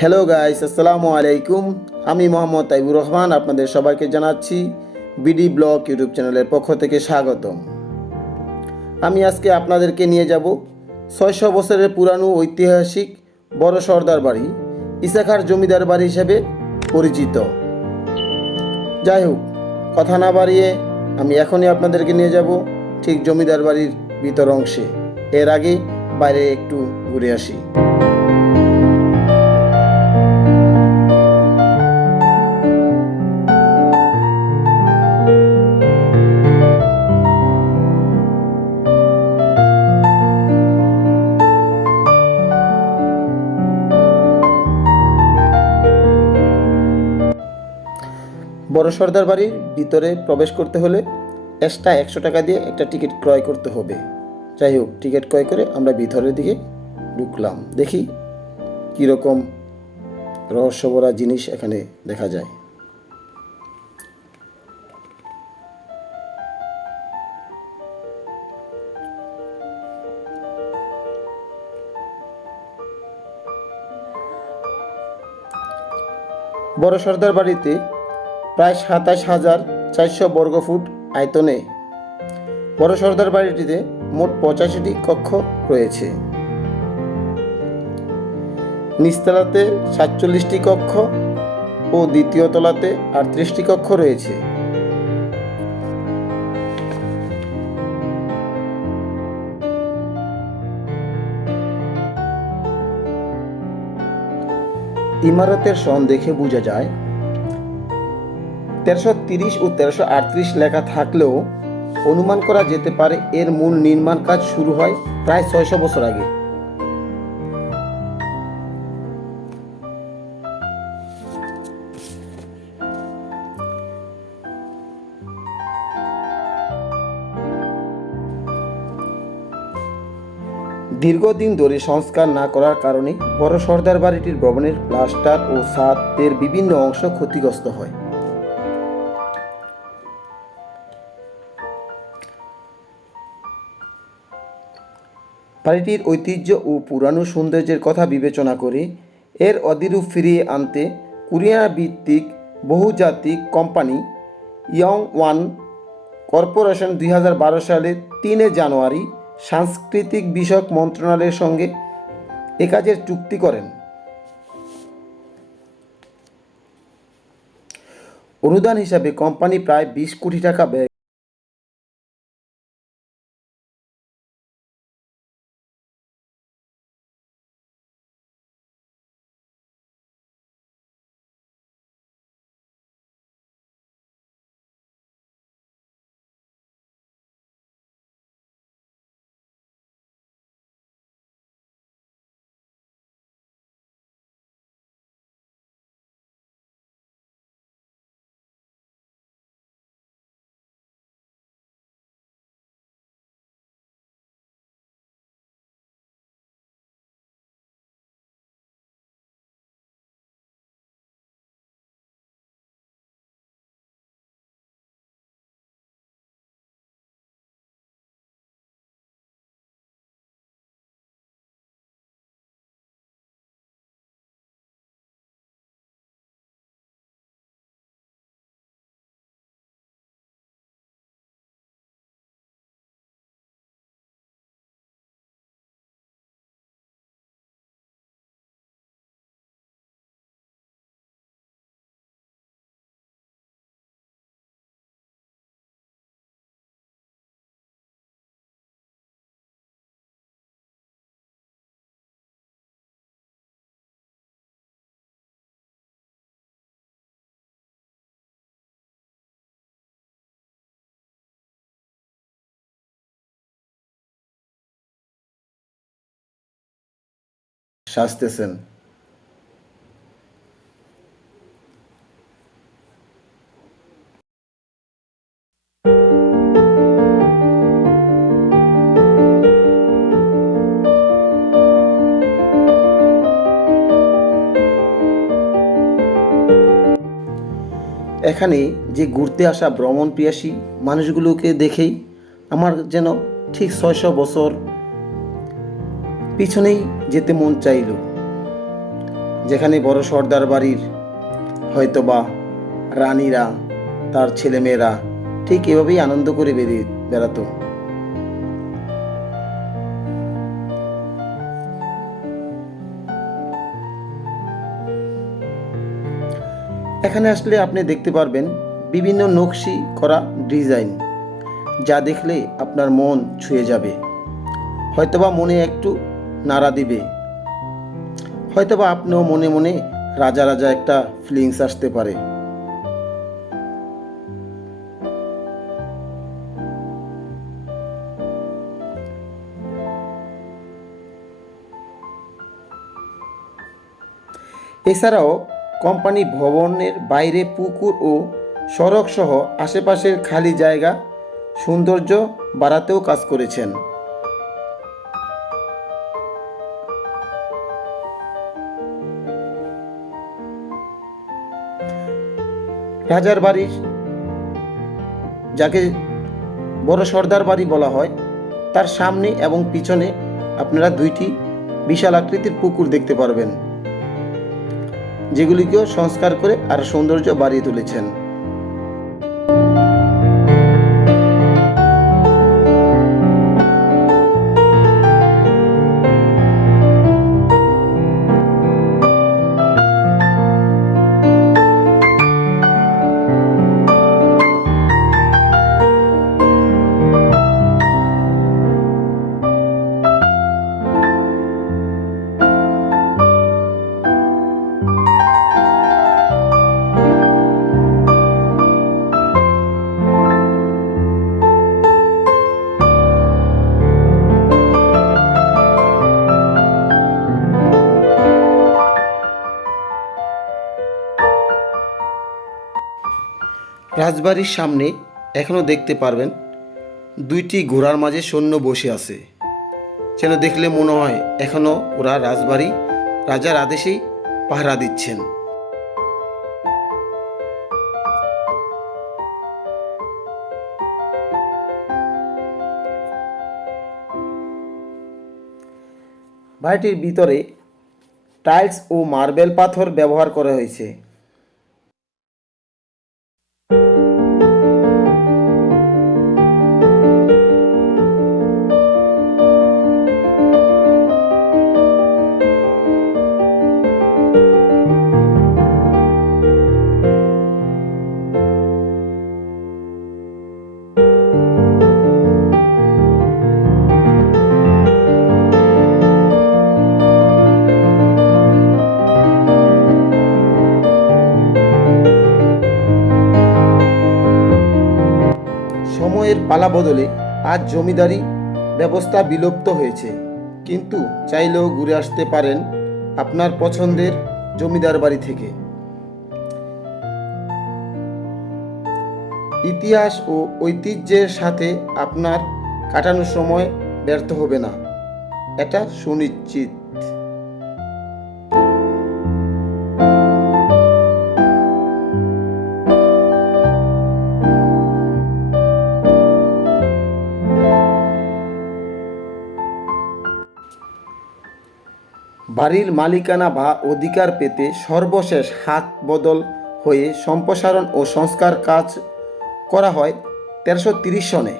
Hello guys আসসালামু আলাইকুম আমি মোহাম্মদ তাইবুর রহমান আপনাদের সবাইকে জানাচ্ছি বিডি ব্লগ ইউটিউব চ্যানেলের পক্ষ থেকে স্বাগতম। আমি আজকে আপনাদেরকে নিয়ে যাব ছয়শো বছরের পুরানো ঐতিহাসিক বড় সর্দার বাড়ি, ইসাখার জমিদার বাড়ি হিসেবে পরিচিত। যাই হোক, কথা না বাড়িয়ে আমি এখনই আপনাদেরকে নিয়ে যাব ঠিক জমিদার বাড়ির ভিতর অংশে। এর আগে বাইরে একটু ঘুরে আসি। বড় সর্দার বাড়ির ভিতরে প্রবেশ করতে হলে এক্সট্রা একশো টাকা দিয়ে একটা টিকিট ক্রয় করতে হবে। যাই হোক, টিকিট ক্রয় করে আমরা ভিতরের দিকে ঢুকলাম। দেখি কীরকম রহস্যভরা জিনিস এখানে দেখা যায়। বড় সর্দার বাড়িতে প্রায় সাতাশ হাজার চারশো বর্গফুট আয়তনে। বড় সর্দার বাড়িটিতে মোট পঁচাশিটি কক্ষ রয়েছে। নিচতলাতে সাতচল্লিশটি কক্ষ ও দ্বিতীয় তলাতে আটত্রিশটি কক্ষ রয়েছে। ইমারতের সন দেখে বোঝা যায় তেরোশো তিরিশ ও তেরোশো আটত্রিশ লেখা থাকলেও অনুমান করা যেতে পারে এর মূল নির্মাণ কাজ শুরু হয় প্রায় ছয়শো বছর আগে। দীর্ঘদিন ধরে সংস্কার না করার কারণে বড় সর্দার বাড়িটির ভবনের প্লাস্টার ও ছাদের বিভিন্ন অংশ ক্ষতিগ্রস্ত হয়। বাড়িটির ঐতিহ্য ও পুরানো সৌন্দর্যের কথা বিবেচনা করে এর অদিরূপ ফিরিয়ে আনতে কোরিয়া ভিত্তিক বহুজাতিক কোম্পানি ইয়ং ওয়ান কর্পোরেশন দু হাজার বারো সালের তিনে জানুয়ারি সাংস্কৃতিক বিষয়ক মন্ত্রণালয়ের সঙ্গে এ কাজের চুক্তি করেন। অনুদান হিসাবে কোম্পানি প্রায় বিশ কোটি টাকা ব্যয় সাজতেছেন। এখানে যে ঘুরতে আসা ভ্রমণ পিয়াসী মানুষগুলোকে দেখেই আমার যেন ঠিক ছয়শো বছর পিছনেই যেতে মন চাইল, যেখানে বড় সর্দার বাড়ির হয়তোবা রানীরা, তার ছেলেমেয়েরা ঠিক এভাবেই আনন্দ করে বেরিয়ে বেড়াতো। এখানে আসলে আপনি দেখতে পারবেন বিভিন্ন নকশি করা ডিজাইন, যা দেখলে আপনার মন ছুঁয়ে যাবে। হয়তোবা মনে একটু নাড়া দিবে। হয়তোবা আপনিও মনে মনে রাজা রাজা একটা ফিলিংস আসতে পারে। এছাড়াও কোম্পানি ভবনের বাইরে পুকুর ও সড়ক সহ আশেপাশের খালি জায়গা সৌন্দর্য বাড়াতেও কাজ করেছেন। রাজার বাড়ির যাকে বড় সর্দার বাড়ি বলা হয়, তার সামনে এবং পিছনে আপনারা দুইটি বিশাল আকৃতির পুকুর দেখতে পারবেন, যেগুলিকেও সংস্কার করে আর সৌন্দর্য বাড়িয়ে তুলেছেন। রাজবাড়ির সামনে এখনও দেখতে পারবেন দুইটি ঘোড়ার মাঝে সৈন্য বসে আছে। যেন দেখলে মনে হয় এখনও ওরা রাজবাড়ি রাজার আদেশেই পাহারা দিচ্ছেন। বাড়িটির ভিতরে টাইলস ও মার্বেল পাথর ব্যবহার করা হয়েছে। সময়ের পালা বদলে আজ জমিদারি ব্যবস্থা বিলুপ্ত হয়েছে। কিন্তু চাইলেও ঘুরে আসতে পারেন আপনার পছন্দের জমিদার বাড়ি থেকে। ইতিহাস ও ঐতিহ্যের সাথে আপনার কাটানোর সময় ব্যর্থ হবে না। এটা সুনিশ্চিত। বাড়ির মালিকানা বা অধিকার পেতে সর্বশেষ হাত বদল হয়ে সম্প্রসারণ ও সংস্কার কাজ করা হয় তেরোশো তিরিশ সনে।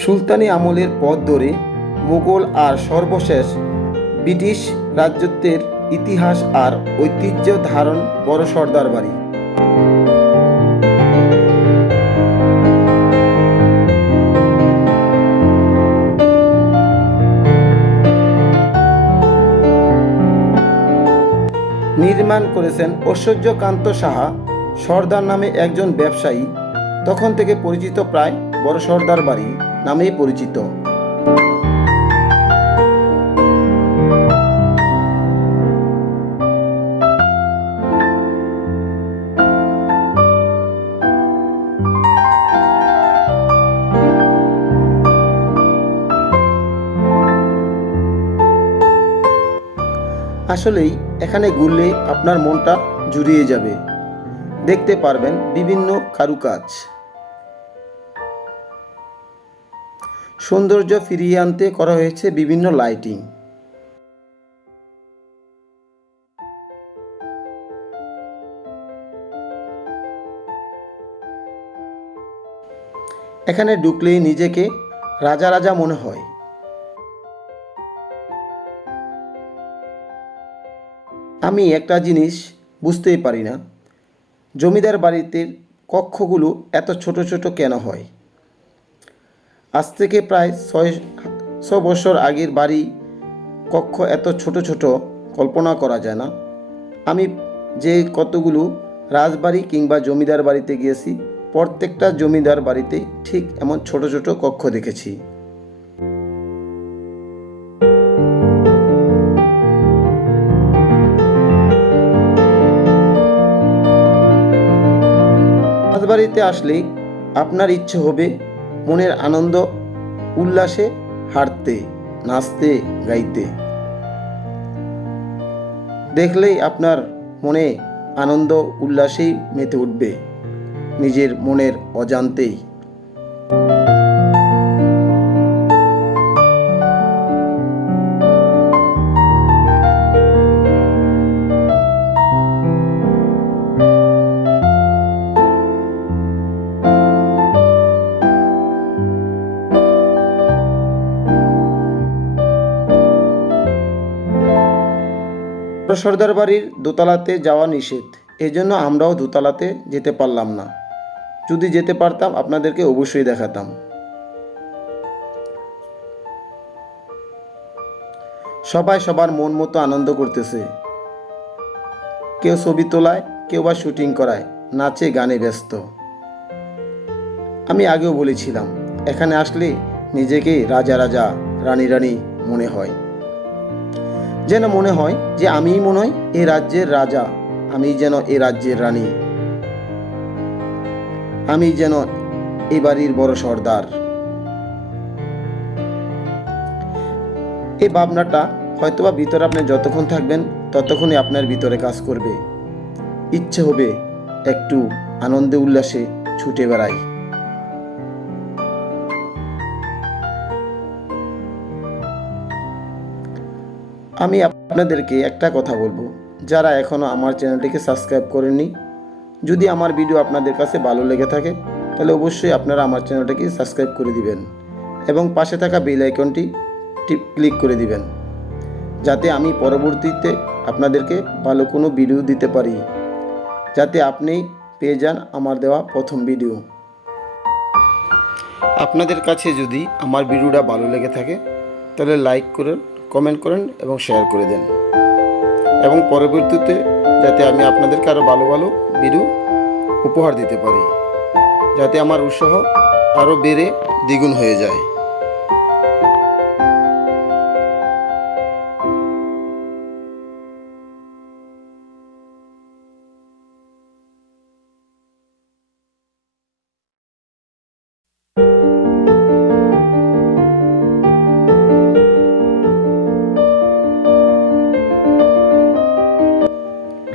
সুলতানি আমলের পথ ধরে মুঘল আর সর্বশেষ ব্রিটিশ রাজত্বের ইতিহাস আর ঐতিহ্য ধারণ বড় সর্দার বাড়ি। নির্মাণ করেছেন ঐশ্বর্যকান্ত সাহা, সর্দার নামে একজন ব্যবসায়ী, তখন থেকে পরিচিত প্রায় বড় সর্দার বাড়ি নামেই পরিচিত। আসলেই এখানে আপনার মনটা জুড়িয়ে যাবে। দেখতে পারবেন বিভিন্ন কারুকাজ। সৌন্দর্য ফিরিয়ে আনতে করা হয়েছে বিভিন্ন লাইটিং। এখানে ঢুকলেই নিজেকে রাজা রাজা মনে হয়। আমি একটা জিনিস বুঝতেই পারি না। জমিদার বাড়িতে কক্ষগুলো এত ছোট ছোট কেন হয়? আজ থেকে প্রায় ছয় ছয়শো বছর আগের বাড়ি কক্ষ এত ছোট ছোট কল্পনা করা যায় না। আমি যে কতগুলো রাজবাড়ি কিংবা জমিদার বাড়িতে গিয়েছি, প্রত্যেকটা জমিদার বাড়িতে ঠিক এমন ছোট ছোট কক্ষ দেখেছি। রাজবাড়িতে আসলেই আপনার ইচ্ছে হবে মনের আনন্দ, উল্লাসে হাঁটতে, নাচতে, গাইতে। দেখলেই আপনার মনে আনন্দ, উল্লাসেই মেতে উঠবে। নিজের মনের অজান্তেই। সর্দার বাড়ির দোতলাতে যাওয়া নিষেধ। এই জন্য আমরাও দোতলাতে যেতে পারলাম না। যদি যেতে পারতাম, আপনাদেরকে অবশ্যই দেখাতাম। সবাই সবার মন মতো আনন্দ করতেছে। কেউ ছবি তোলায়, কেউ বা শুটিং করায়, নাচে, গানে ব্যস্ত। আমি আগেও বলেছিলাম, এখানে আসলে নিজেকে রাজা রাজা, রানী রানী মনে হয়। যেন মনে হয় যে আমিই মনে হয় এ রাজ্যের রাজা আমি যেন এ রাজ্যের রানী। আমি যেন এ বাড়ির বড় সর্দার। এই ভাবনাটা হয়তোবা ভিতরে আপনি যতক্ষণ থাকবেন, ততক্ষণই আপনার ভিতরে কাজ করবে। ইচ্ছে হবে একটু আনন্দে উল্লাসে ছুটে বেড়াই। আমি আপনাদেরকে একটা কথা বলব, যারা এখনও আমার চ্যানেলটিকে সাবস্ক্রাইব করেননি। যদি আমার ভিডিও আপনাদের কাছে ভালো লেগে থাকে, তাহলে অবশ্যই আপনারা আমার চ্যানেলটাকে সাবস্ক্রাইব করে দিবেন এবং পাশে থাকা বেল আইকনটি টিপ, ক্লিক করে দিবেন, যাতে আমি পরবর্তীতে আপনাদেরকে ভালো কোনো ভিডিও দিতে পারি, যাতে আপনি পেয়ে যান আমার দেওয়া প্রথম ভিডিও। আপনাদের কাছে যদি আমার ভিডিওটা ভালো লেগে থাকে, তাহলে লাইক করেন কমেন্ট করেন এবং শেয়ার করে দেন। এবং পরবর্তীতে যাতে আমি আপনাদেরকে আরও ভালো ভালো ভিডিও উপহার দিতে পারি, যাতে আমার উৎসাহ আরও বেড়ে দ্বিগুণ হয়ে যায়।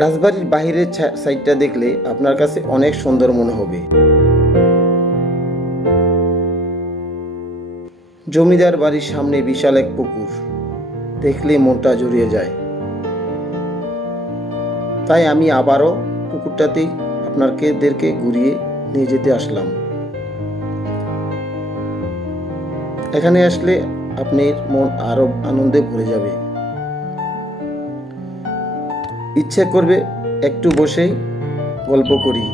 রাজবাড়ির বাহিরের সাইডটা দেখলে আপনার কাছে অনেক সুন্দর মনে হবে। জমিদার বাড়ির সামনে বিশাল এক পুকুর। দেখলে মনটা জড়িয়ে যায়। তাই আমি আবারও পুকুরটাতেই আপনাদেরকে ঘুরিয়ে নিয়ে যেতে আসলাম। এখানে আসলে আপনার মন আরও আনন্দে ভরে যাবে। ইচ্ছে করবে একটু বসেই গল্প করি।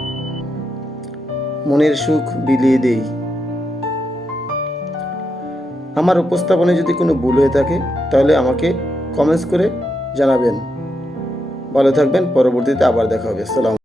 মনের সুখ বিলিয়ে দেই। আমার উপস্থাপনে যদি কোনো ভুল হয়ে থাকে, তাহলে আমাকে কমেন্টস করে জানাবেন। ভালো থাকবেন, পরবর্তীতে আবার দেখা হবে। সালাম।